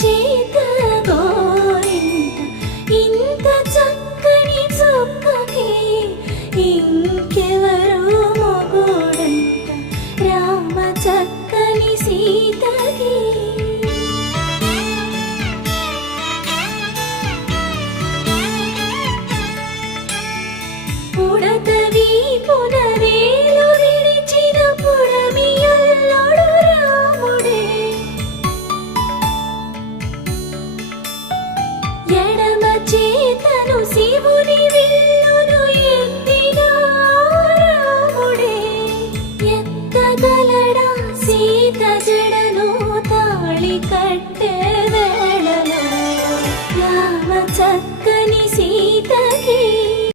చేత గోరింట ఇంత చక్కని చుక్కకి ఇంకెవరో మొగుడంట రామ చక్కని సీతకి. ఉడత వీపున